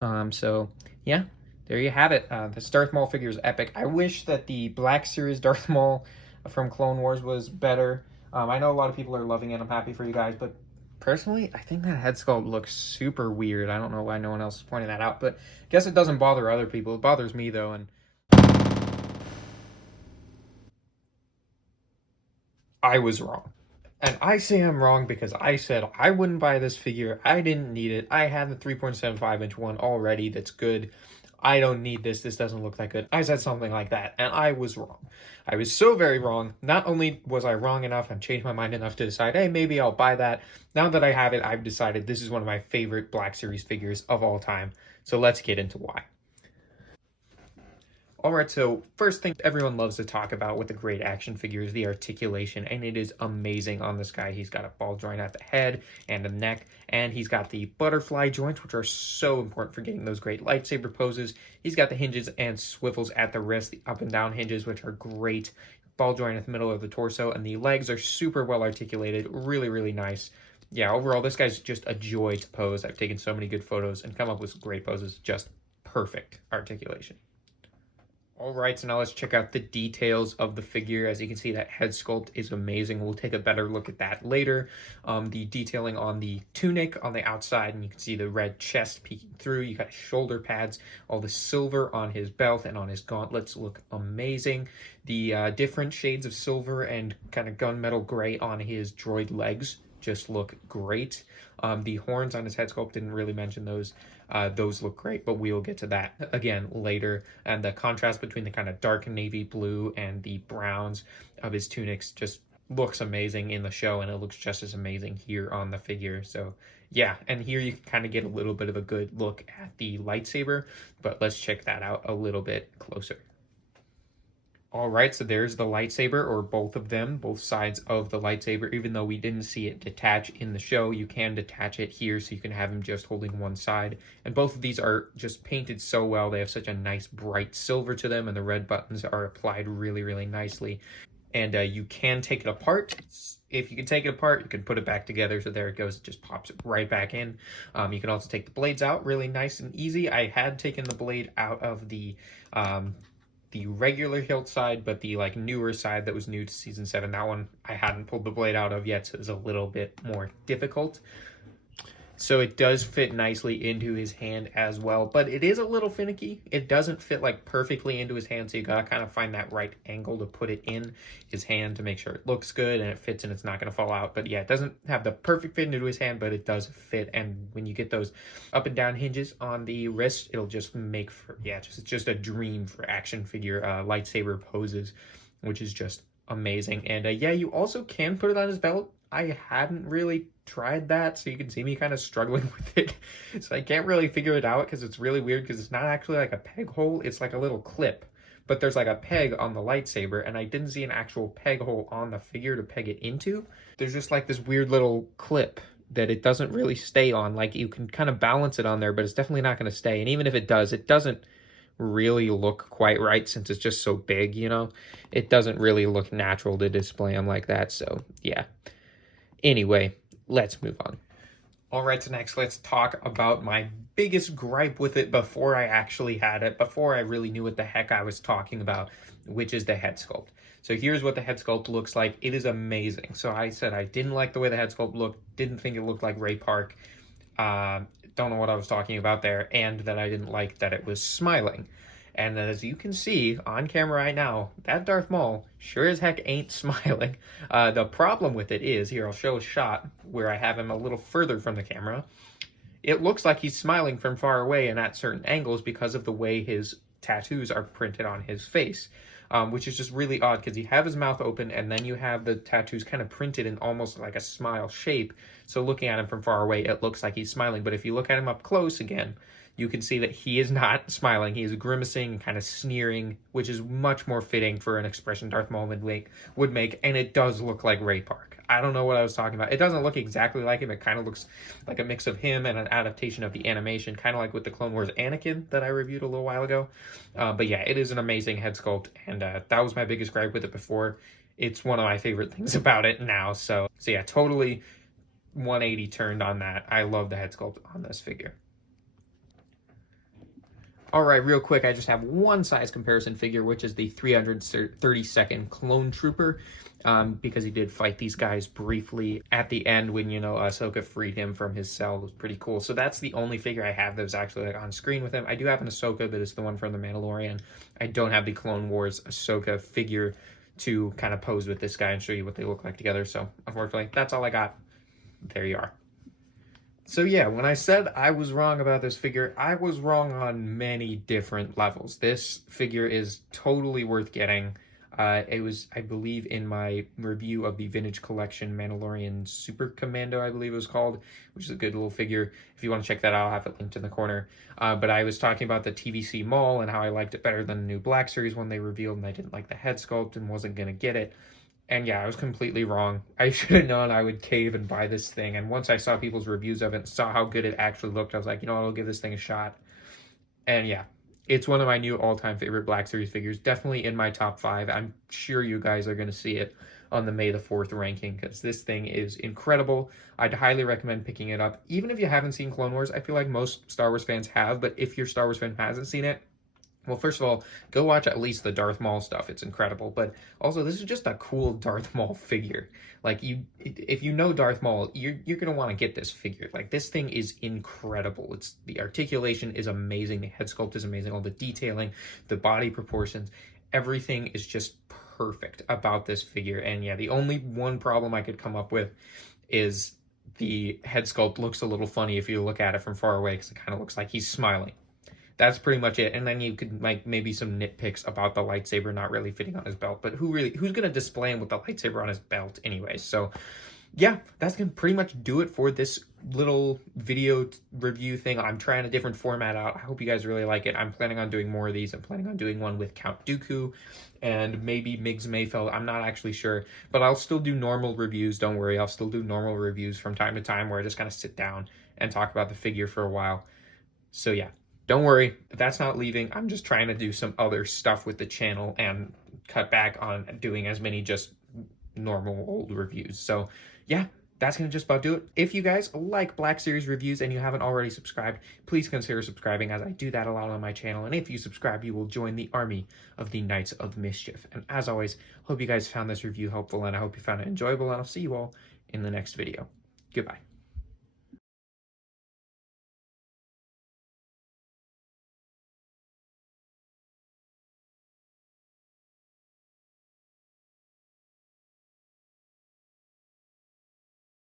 So yeah, there you have it. The Darth Maul figure is epic. I wish that the Black Series Darth Maul from Clone Wars was better. I know a lot of people are loving it. I'm happy for you guys, but personally, I think that head sculpt looks super weird. I don't know why no one else is pointing that out, but I guess it doesn't bother other people. It bothers me though, and I was wrong. And I say I'm wrong because I said I wouldn't buy this figure. I didn't need it. I had the 3.75-inch one already that's good. I don't need this. This doesn't look that good. I said something like that, and I was wrong. I was so very wrong. Not only was I wrong enough and changed my mind enough to decide, hey, maybe I'll buy that. Now that I have it, I've decided this is one of my favorite Black Series figures of all time. So let's get into why. All right, so first thing everyone loves to talk about with the great action figure is the articulation, and it is amazing on this guy. He's got a ball joint at the head and the neck, and he's got the butterfly joints, which are so important for getting those great lightsaber poses. He's got the hinges and swivels at the wrist, the up and down hinges, which are great. Ball joint at the middle of the torso, and the legs are super well articulated, really, really nice. Yeah, overall, this guy's just a joy to pose. I've taken so many good photos and come up with some great poses, just perfect articulation. All right, so now let's check out the details of the figure. As you can see, that head sculpt is amazing. We'll take a better look at that later. The detailing on the tunic on the outside, and you can see the red chest peeking through. You got shoulder pads, all the silver on his belt and on his gauntlets look amazing. The different shades of silver and kind of gunmetal gray on his droid legs just look great. The horns on his head sculpt, didn't really mention those. Those look great, but we will get to that again later. And the contrast between the kind of dark navy blue and the browns of his tunics just looks amazing in the show, and it looks just as amazing here on the figure. So yeah, and here you can kind of get a little bit of a good look at the lightsaber, but let's check that out a little bit closer. All right, so there's the lightsaber, or both of them, both sides of the lightsaber. Even though we didn't see it detach in the show, you can detach it here, so you can have him just holding one side. And both of these are just painted so well. They have such a nice bright silver to them, and the red buttons are applied really, really nicely. And you can take it apart. If you can take it apart, you can put it back together. So there it goes. It just pops it right back in. You can also take the blades out really nice and easy. I had taken the blade out of the regular hilt side, but the like newer side that was new to season 7, that one I hadn't pulled the blade out of yet, so it was a little bit more difficult. So it does fit nicely into his hand as well, but it is a little finicky. It doesn't fit like perfectly into his hand, so you gotta kind of find that right angle to put it in his hand to make sure it looks good and it fits and it's not gonna fall out. But yeah, it doesn't have the perfect fit into his hand, but it does fit. And when you get those up and down hinges on the wrist, it'll just make for, yeah, it's just a dream for action figure lightsaber poses, which is just amazing. And yeah, you also can put it on his belt. I hadn't really tried that, so you can see me kind of struggling with it. So I can't really figure it out because it's really weird, because it's not actually like a peg hole, it's like a little clip. But there's like a peg on the lightsaber, and I didn't see an actual peg hole on the figure to peg it into. There's just like this weird little clip that it doesn't really stay on. Like you can kind of balance it on there, but it's definitely not going to stay. And even if it does, it doesn't really look quite right since it's just so big, you know? It doesn't really look natural to display them like that, so yeah. Anyway, let's move on. All right, so next let's talk about my biggest gripe with it before I actually had it, before I really knew what the heck I was talking about, which is the head sculpt. So here's what the head sculpt looks like. It is amazing. So I said I didn't like the way the head sculpt looked, didn't think it looked like Ray Park, don't know what I was talking about there, and that I didn't like that it was smiling. And as you can see on camera right now, that Darth Maul sure as heck ain't smiling. The problem with it is, here I'll show a shot where I have him a little further from the camera. It looks like he's smiling from far away and at certain angles because of the way his tattoos are printed on his face. Which is just really odd, because you have his mouth open and then you have the tattoos kind of printed in almost like a smile shape. So looking at him from far away, it looks like he's smiling. But if you look at him up close again, you can see that he is not smiling. He is grimacing, kind of sneering, which is much more fitting for an expression Darth Maul would make, and it does look like Ray Park. I don't know what I was talking about. It doesn't look exactly like him. It kind of looks like a mix of him and an adaptation of the animation, kind of like with the Clone Wars Anakin that I reviewed a little while ago. But yeah, it is an amazing head sculpt, and that was my biggest gripe with it before. It's one of my favorite things about it now. So yeah, totally 180 turned on that. I love the head sculpt on this figure. All right, real quick, I just have one size comparison figure, which is the 332nd Clone Trooper, because he did fight these guys briefly at the end when, Ahsoka freed him from his cell. It was pretty cool. So that's the only figure I have that was actually like on screen with him. I do have an Ahsoka, but it's the one from The Mandalorian. I don't have the Clone Wars Ahsoka figure to kind of pose with this guy and show you what they look like together. So unfortunately, that's all I got. There you are. So yeah, when I said I was wrong about this figure, I was wrong on many different levels. This figure is totally worth getting. It was, I believe, in my review of the Vintage Collection Mandalorian Super Commando, I believe it was called, which is a good little figure. If you want to check that out, I'll have it linked in the corner. But I was talking about the TVC Maul and how I liked it better than the new Black Series one they revealed, and I didn't like the head sculpt and wasn't going to get it. And yeah, I was completely wrong. I should have known I would cave and buy this thing. And once I saw people's reviews of it and saw how good it actually looked, I was like, I'll give this thing a shot. And yeah, it's one of my new all-time favorite Black Series figures. Definitely in my top 5. I'm sure you guys are going to see it on the May the 4th ranking because this thing is incredible. I'd highly recommend picking it up. Even if you haven't seen Clone Wars, I feel like most Star Wars fans have. But if your Star Wars fan hasn't seen it, well, first of all, go watch at least the Darth Maul stuff. It's incredible. But also, this is just a cool Darth Maul figure. Like, if you know Darth Maul, you're going to want to get this figure. Like, this thing is incredible. The articulation is amazing. The head sculpt is amazing. All the detailing, the body proportions, everything is just perfect about this figure. And yeah, the only one problem I could come up with is the head sculpt looks a little funny if you look at it from far away because it kind of looks like he's smiling. That's pretty much it. And then you could make maybe some nitpicks about the lightsaber not really fitting on his belt. But who's going to display him with the lightsaber on his belt anyway? So yeah, that's going to pretty much do it for this little video review thing. I'm trying a different format out. I hope you guys really like it. I'm planning on doing more of these. I'm planning on doing one with Count Dooku and maybe Migs Mayfeld. I'm not actually sure, but I'll still do normal reviews. Don't worry. I'll still do normal reviews from time to time where I just kind of sit down and talk about the figure for a while. So yeah. Don't worry, that's not leaving. I'm just trying to do some other stuff with the channel and cut back on doing as many just normal old reviews. So yeah, that's going to just about do it. If you guys like Black Series reviews and you haven't already subscribed, please consider subscribing as I do that a lot on my channel. And if you subscribe, you will join the army of the Knights of Mischief. And as always, hope you guys found this review helpful and I hope you found it enjoyable and I'll see you all in the next video. Goodbye.